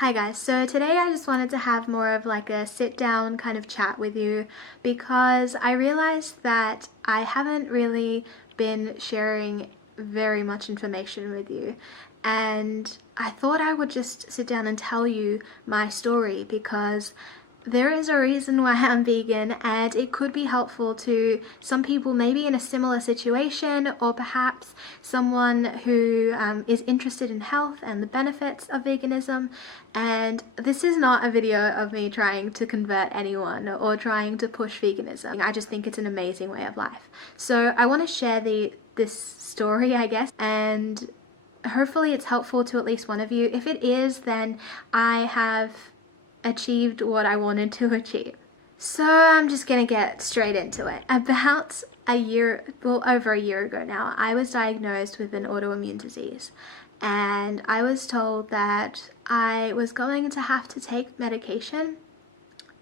Hi guys, so today I just wanted to have more of like a sit down kind of chat with you because I realized that I haven't really been sharing very much information with you, and I thought I would just sit down and tell you my story because there is a reason why I'm vegan, and it could be helpful to some people maybe in a similar situation, or perhaps someone who is interested in health and the benefits of veganism. And this is not a video of me trying to convert anyone or trying to push veganism. I just think it's an amazing way of life. So I want to share this story, I guess, and hopefully it's helpful to at least one of you. If it is, then I have achieved what I wanted to achieve. So I'm just gonna get straight into it. About over a year ago now, I was diagnosed with an autoimmune disease, and I was told that I was going to have to take medication,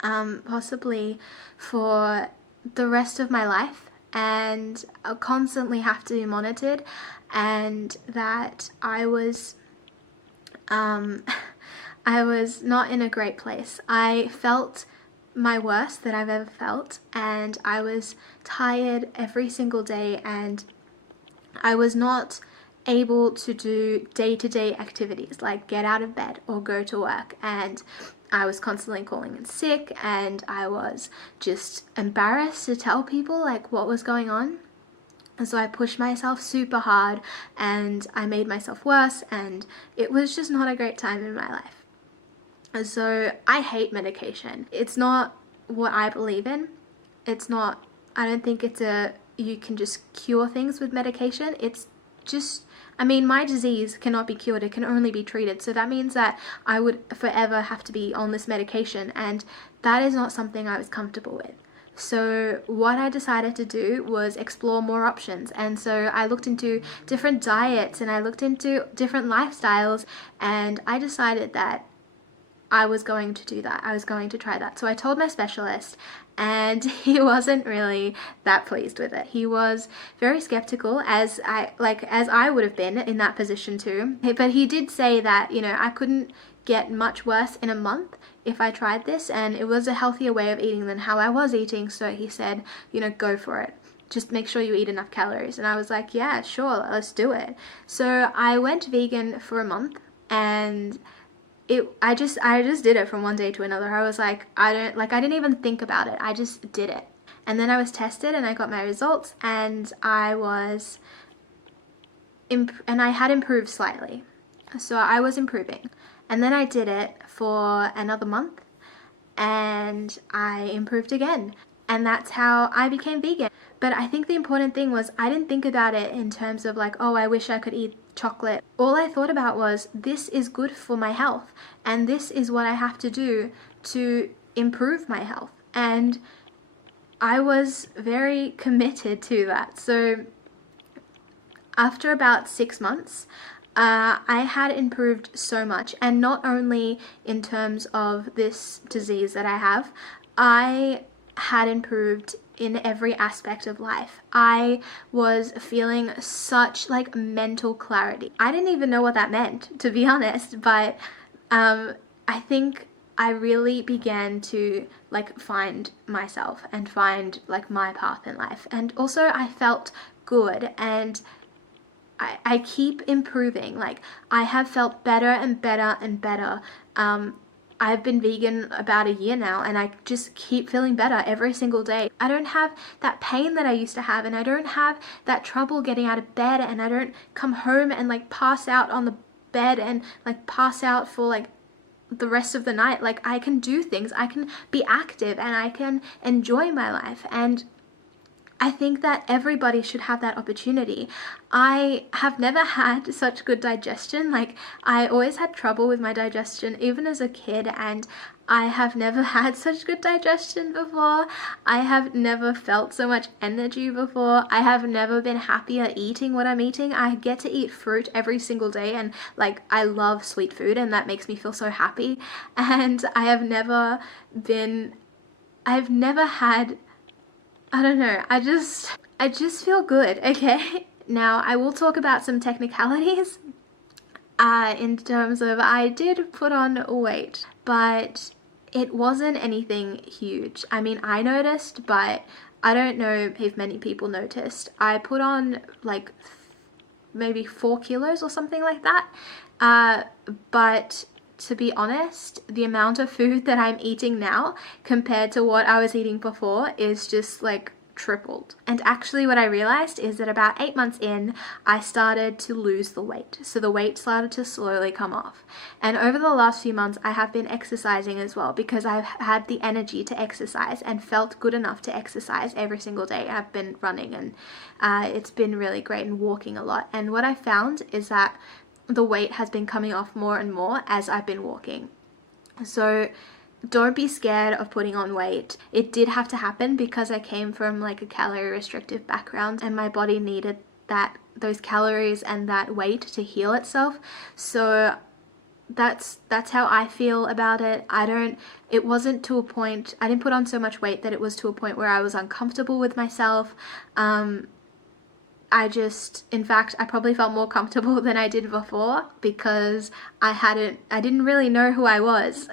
possibly for the rest of my life, and I'll constantly have to be monitored, and that I was not in a great place. I felt my worst that I've ever felt, and I was tired every single day, and I was not able to do day-to-day activities like get out of bed or go to work, and I was constantly calling in sick, and I was just embarrassed to tell people like what was going on. And so I pushed myself super hard, and I made myself worse, and it was just not a great time in my life. So I hate medication. It's not what I believe in. I don't think you can just cure things with medication. It's just, my disease cannot be cured, it can only be treated. So that means that I would forever have to be on this medication, and that is not something I was comfortable with. So what I decided to do was explore more options, and so I looked into different diets and I looked into different lifestyles, and I decided that I was going to do that. I was going to try that. So I told my specialist, and he wasn't really that pleased with it. He was very skeptical, as I would have been in that position too. But he did say that, I couldn't get much worse in a month if I tried this, and it was a healthier way of eating than how I was eating. So he said, go for it. Just make sure you eat enough calories. And I was like, yeah, sure, let's do it. So I went vegan for a month, and I just did it from one day to another. I was like, I didn't even think about it. I just did it. And then I was tested, and I got my results, and I had improved slightly. So I was improving. And then I did it for another month, and I improved again. And that's how I became vegan. But I think the important thing was I didn't think about it in terms of like, oh, I wish I could eat chocolate. All I thought about was, this is good for my health, and this is what I have to do to improve my health. And I was very committed to that. So after about 6 months, I had improved so much, and not only in terms of this disease that I have, I had improved in every aspect of life. I was feeling such mental clarity. I didn't even know what that meant, to be honest, but I think I really began to find myself and find my path in life. And also I felt good, and I keep improving. I have felt better and better and better. I've been vegan about a year now, and I just keep feeling better every single day. I don't have that pain that I used to have, and I don't have that trouble getting out of bed, and I don't come home and pass out on the bed and pass out for the rest of the night. I can do things, I can be active, and I can enjoy my life. And I think that everybody should have that opportunity. I have never had such good digestion. I always had trouble with my digestion, even as a kid, and I have never had such good digestion before. I have never felt so much energy before. I have never been happier eating what I'm eating. I get to eat fruit every single day, and I love sweet food, and that makes me feel so happy. And I've never had, I don't know, I just feel good, okay? Now, I will talk about some technicalities. in terms of I did put on weight, but it wasn't anything huge. I mean, I noticed, but I don't know if many people noticed. I put on like maybe 4 kilos or something like that. But to be honest, the amount of food that I'm eating now compared to what I was eating before is just like tripled. And actually what I realized is that about 8 months in, I started to lose the weight. So the weight started to slowly come off. And over the last few months, I have been exercising as well because I've had the energy to exercise and felt good enough to exercise every single day. I've been running and it's been really great, and walking a lot. And what I found is that the weight has been coming off more and more as I've been walking. So don't be scared of putting on weight. It did have to happen because I came from like a calorie restrictive background and my body needed those calories and that weight to heal itself. So that's how I feel about it. It wasn't to a point, I didn't put on so much weight that it was to a point where I was uncomfortable with myself. In fact, I probably felt more comfortable than I did before because I didn't really know who I was.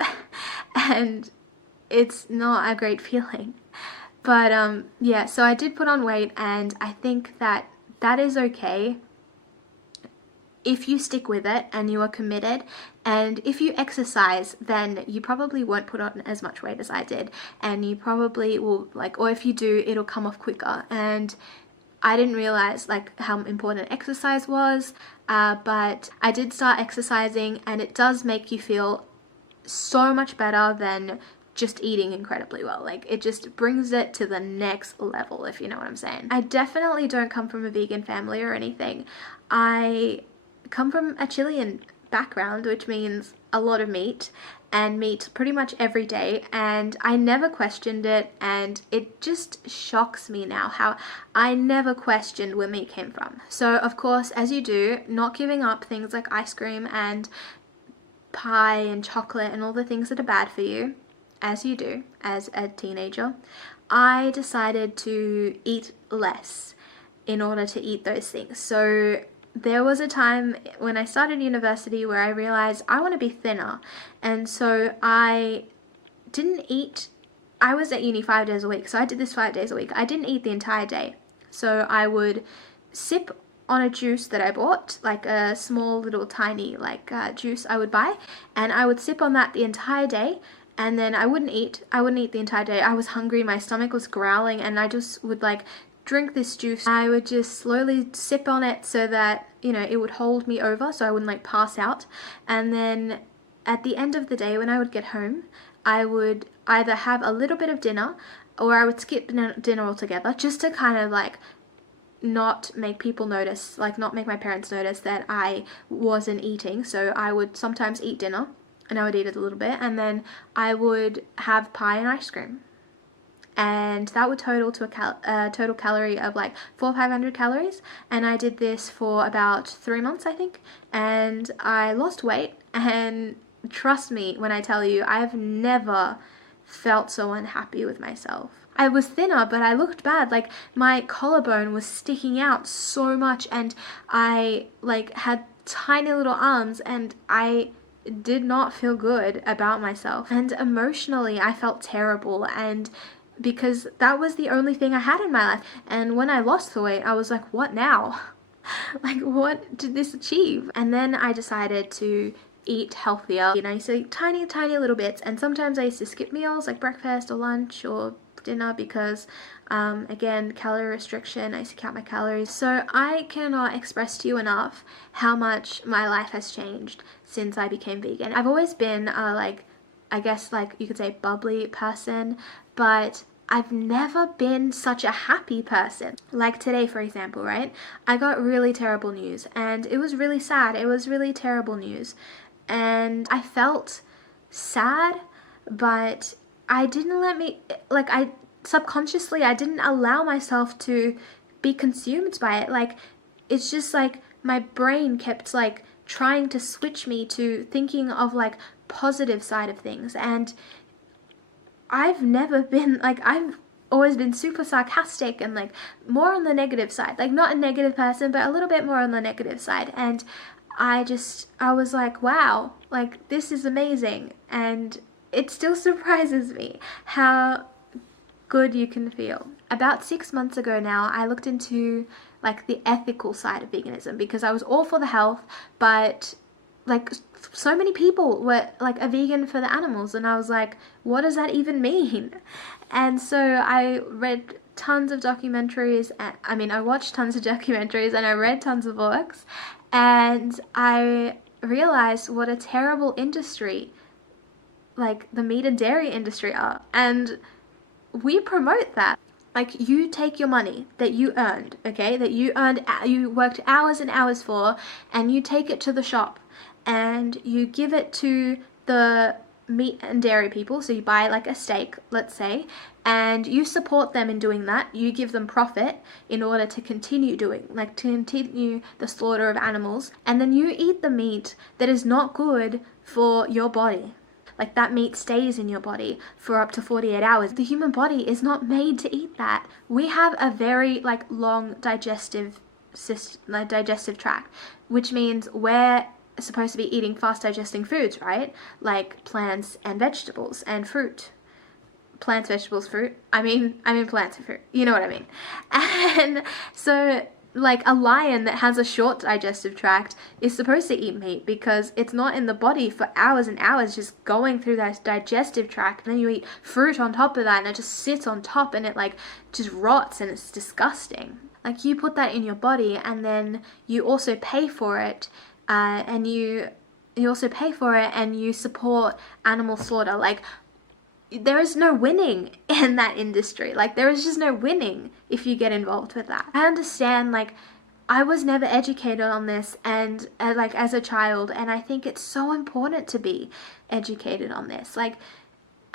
And it's not a great feeling. But yeah, so I did put on weight, and I think that is okay if you stick with it and you are committed. And if you exercise, then you probably won't put on as much weight as I did, and you probably will, or if you do, it'll come off quicker. And I didn't realize how important exercise was, but I did start exercising, and it does make you feel so much better than just eating incredibly well. It just brings it to the next level, if you know what I'm saying. I definitely don't come from a vegan family or anything. I come from a Chilean background, which means a lot of meat, and meat pretty much every day, and I never questioned it, and it just shocks me now how I never questioned where meat came from. So of course, as you do, not giving up things like ice cream and pie and chocolate and all the things that are bad for you, as you do as a teenager, I decided to eat less in order to eat those things. So there was a time when I started university where I realized I want to be thinner, and so I didn't eat. I was at uni 5 days a week, so I did this 5 days a week. I didn't eat the entire day, so I would sip on a juice that I bought, like a small little tiny juice I would buy, and I would sip on that the entire day, and then I wouldn't eat the entire day. I was hungry, my stomach was growling, and I just would drink this juice. I would just slowly sip on it so that, it would hold me over so I wouldn't pass out. And then at the end of the day, when I would get home, I would either have a little bit of dinner, or I would skip dinner altogether, just to kind of not make people notice, not make my parents notice that I wasn't eating. So I would sometimes eat dinner, and I would eat it a little bit, and then I would have pie and ice cream. And that would total to a total calorie of 400 or 500 calories. And I did this for about 3 months, I think. And I lost weight. And trust me when I tell you, I've never felt so unhappy with myself. I was thinner, but I looked bad. My collarbone was sticking out so much, and I had tiny little arms, and I did not feel good about myself. And emotionally, I felt terrible, and because that was the only thing I had in my life. And when I lost the weight, I was like, what now? What did this achieve? And then I decided to eat healthier. I used to eat tiny little bits, and sometimes I used to skip meals like breakfast or lunch or dinner because again, calorie restriction. I used to count my calories. So I cannot express to you enough how much my life has changed since I became vegan. I've always been I guess you could say bubbly person, but I've never been such a happy person. Like today, for example, right? I got really terrible news, and it was really sad. It was really terrible news, and I felt sad, but I didn't subconsciously, I didn't allow myself to be consumed by it. It's just my brain kept trying to switch me to thinking of positive side of things. And I've never been I've always been super sarcastic and more on the negative side, not a negative person, but a little bit more on the negative side. And I was like, wow, like this is amazing. And it still surprises me how good you can feel. About 6 months ago now, I looked into like the ethical side of veganism, because I was all for the health, but like so many people were like a vegan for the animals, and I was like, what does that even mean? And so I read tons of documentaries, I watched tons of documentaries, and I read tons of books, and I realized what a terrible industry like the meat and dairy industry are, and we promote that. Like, you take your money that you earned, okay, that you worked hours and hours for, and you take it to the shop and you give it to the meat and dairy people. So you buy like a steak, let's say, and you support them in doing that. You give them profit in order to continue the slaughter of animals, and then you eat the meat that is not good for your body. Like, that meat stays in your body for up to 48 hours. The human body is not made to eat that. We have a very long digestive tract, which means we're supposed to be eating fast digesting foods, right? Like plants and vegetables and fruit. Plants, vegetables, fruit. I mean plants and fruit. You know what I mean. And so, like, a lion that has a short digestive tract is supposed to eat meat because it's not in the body for hours and hours, just going through that digestive tract. And then you eat fruit on top of that, and it just sits on top, and it just rots, and it's disgusting. Like, you put that in your body, and then you also pay for it, and you support animal slaughter. Like, there is no winning in that industry. Like, there is just no winning if you get involved with that. I understand, like, I was never educated on this, and as a child, and I think it's so important to be educated on this. Like,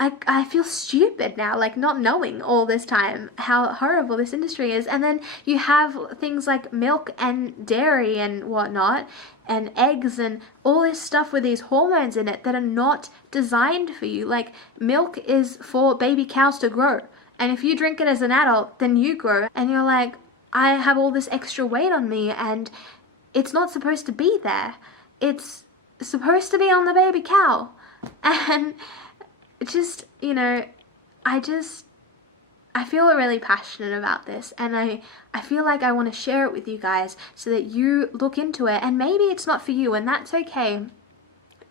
I feel stupid now, like, not knowing all this time how horrible this industry is. And then you have things like milk and dairy and whatnot, and eggs and all this stuff with these hormones in it that are not designed for you. Like, milk is for baby cows to grow, and if you drink it as an adult, then you grow, and you're like, I have all this extra weight on me, and it's not supposed to be there. It's supposed to be on the baby cow. And just, I feel really passionate about this, and I feel like I want to share it with you guys so that you look into it. And maybe it's not for you, and that's okay.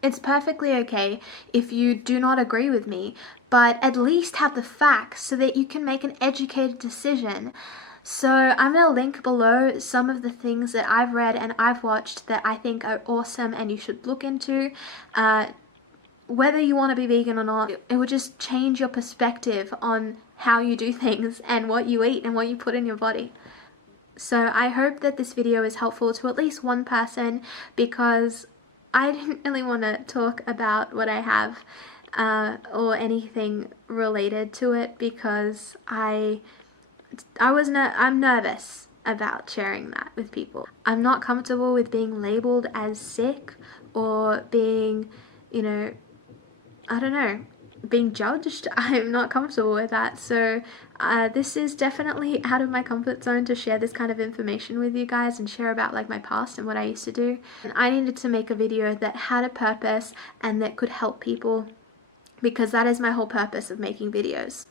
It's perfectly okay if you do not agree with me, but at least have the facts so that you can make an educated decision. So I'm going to link below some of the things that I've read and I've watched that I think are awesome and you should look into. Whether you want to be vegan or not, it would just change your perspective on how you do things and what you eat and what you put in your body. So I hope that this video is helpful to at least one person, because I didn't really want to talk about what I have or anything related to it, because I'm nervous about sharing that with people. I'm not comfortable with being labeled as sick or being, being judged. I'm not comfortable with that. So this is definitely out of my comfort zone to share this kind of information with you guys and share about my past and what I used to do. And I needed to make a video that had a purpose and that could help people, because that is my whole purpose of making videos.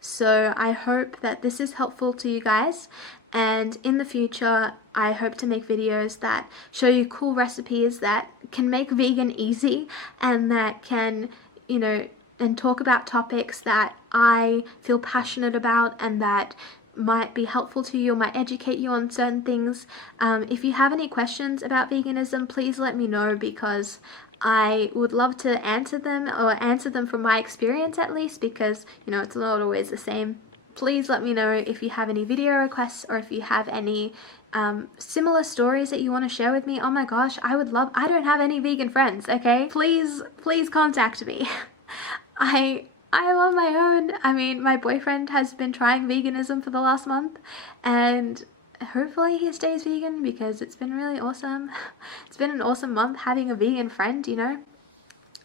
So I hope that this is helpful to you guys, and in the future I hope to make videos that show you cool recipes that can make vegan easy, and that can, and talk about topics that I feel passionate about and that might be helpful to you or might educate you on certain things. If you have any questions about veganism, please let me know, because I would love to answer them, or answer them from my experience at least, because, it's not always the same. Please let me know if you have any video requests, or if you have any similar stories that you want to share with me. Oh my gosh, I don't have any vegan friends, okay? Please contact me. I'm on my own. My boyfriend has been trying veganism for the last month, and hopefully he stays vegan, because it's been really awesome. It's been an awesome month having a vegan friend,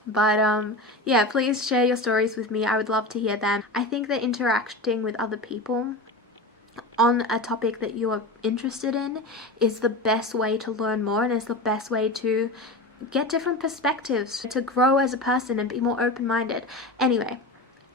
But yeah, please share your stories with me. I would love to hear them. I think that interacting with other people on a topic that you are interested in is the best way to learn more, and is the best way to get different perspectives, to grow as a person and be more open-minded. Anyway,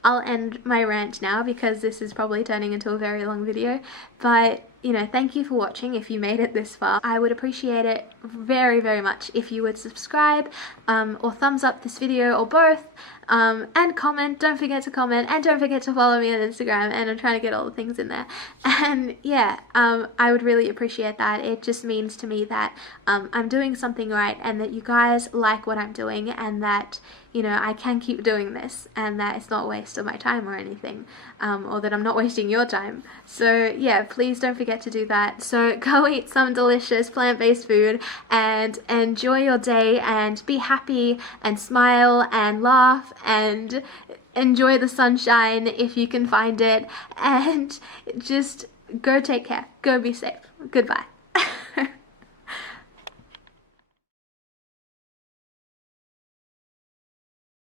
I'll end my rant now because this is probably turning into a very long video, but you know, thank you for watching. If you made it this far, I would appreciate it very, very much if you would subscribe or thumbs up this video, or both, and comment. Don't forget to comment, and don't forget to follow me on Instagram, and I'm trying to get all the things in there. And yeah, I would really appreciate that. It just means to me that I'm doing something right, and that you guys like what I'm doing, and that, you know, I can keep doing this, and that it's not a waste of my time or anything, or that I'm not wasting your time. So yeah, please don't forget to do that. So go eat some delicious plant-based food and enjoy your day, and be happy and smile and laugh and enjoy the sunshine if you can find it, and just go take care. Go be safe. Goodbye.